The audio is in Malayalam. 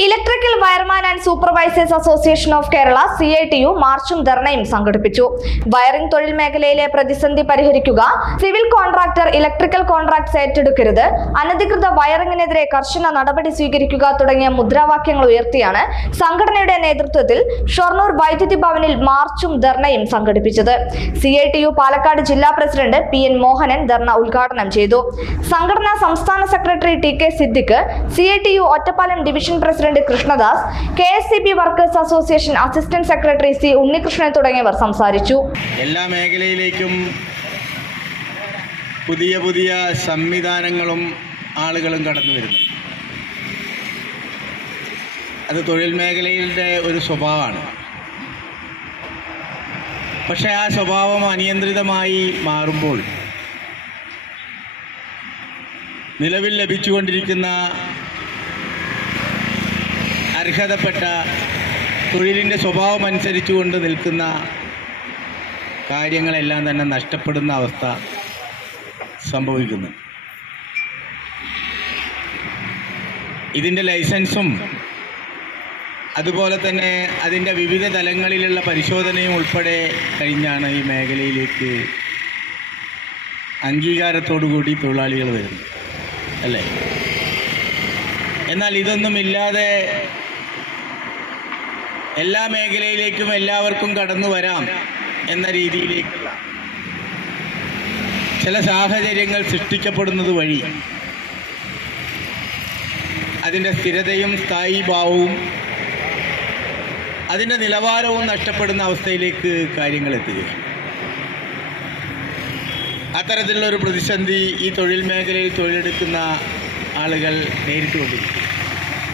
Electrical wireman and supervisors association of Kerala CITU മാർച്ചും ധർണയും സംഘടിപ്പിച്ചു. വയറിംഗ് തൊഴിൽ മേഖലയിലെ പ്രതിസന്ധി പരിഹരിക്കുക, സിവിൽ കോൺട്രാക്ടർ ഇലക്ട്രിക്കൽ കോൺട്രാക്ട്സ് ഏറ്റെടുക്കരുത്, അനധികൃത വയറിംഗിനെതിരെ കർശന നടപടി സ്വീകരിക്കുക തുടങ്ങിയ മുദ്രാവാക്യങ്ങൾ ഉയർത്തിയാണ് സംഘടനയുടെ നേതൃത്വത്തിൽ ഷൊർണൂർ വൈദ്യുതി ഭവനിൽ മാർച്ചും ധർണയും സംഘടിപ്പിച്ചത്. CITU പാലക്കാട് ജില്ലാ പ്രസിഡന്റ് PN മോഹനൻ ധർണ ഉദ്ഘാടനം ചെയ്തു. സംഘടനാ സംസ്ഥാന secretary TK Siddique, CITU Ottapalam division president Krishnadas, KSCB workers association assistant secretary C Unnikrishnan തുടങ്ങിയവർ സംസാരിച്ചു. എല്ലാ മേഖലയിലേക്കും പുതിയ പുതിയ സംവിധാനങ്ങളും ആളുകളും കടന്നു വരുന്നു. അത് തൊഴിൽ മേഖലയുടെ ഒരു സ്വഭാവമാണ്. പക്ഷേ ആ സ്വഭാവം അനിയന്ത്രിതമായി മാറുമ്പോൾ നിലവിൽ ലഭിച്ചുകൊണ്ടിരിക്കുന്ന അർഹതപ്പെട്ട തൊഴിലിൻ്റെ സ്വഭാവം അനുസരിച്ചുകൊണ്ട് നിൽക്കുന്ന കാര്യങ്ങളെല്ലാം തന്നെ നഷ്ടപ്പെടുന്ന അവസ്ഥ സംഭവിക്കുന്നു. ഇതിൻ്റെ ലൈസൻസും അതുപോലെ തന്നെ അതിൻ്റെ വിവിധ തലങ്ങളിലുള്ള പരിശോധനയും ഉൾപ്പെടെ കഴിഞ്ഞാണ് ഈ മേഖലയിലേക്ക് അംഗീകാരത്തോടുകൂടി തൊഴിലാളികൾ വരുന്നത്, അല്ലേ? എന്നാൽ ഇതൊന്നുമില്ലാതെ എല്ലാ മേഖലയിലേക്കും എല്ലാവർക്കും കടന്നു വരാം എന്ന രീതിയിലേക്കുള്ള ചില സാഹചര്യങ്ങൾ സൃഷ്ടിക്കപ്പെടുന്നത് വഴി അതിൻ്റെ സ്ഥിരതയും സ്ഥായീഭാവവും അതിൻ്റെ നിലവാരവും നഷ്ടപ്പെടുന്ന അവസ്ഥയിലേക്ക് കാര്യങ്ങൾ എത്തുകയാണ്. അത്തരത്തിലുള്ളൊരു പ്രതിസന്ധി ഈ തൊഴിൽ മേഖലയിൽ തൊഴിലെടുക്കുന്ന ആളുകൾ നേരിട്ടുകൊണ്ടിരിക്കും.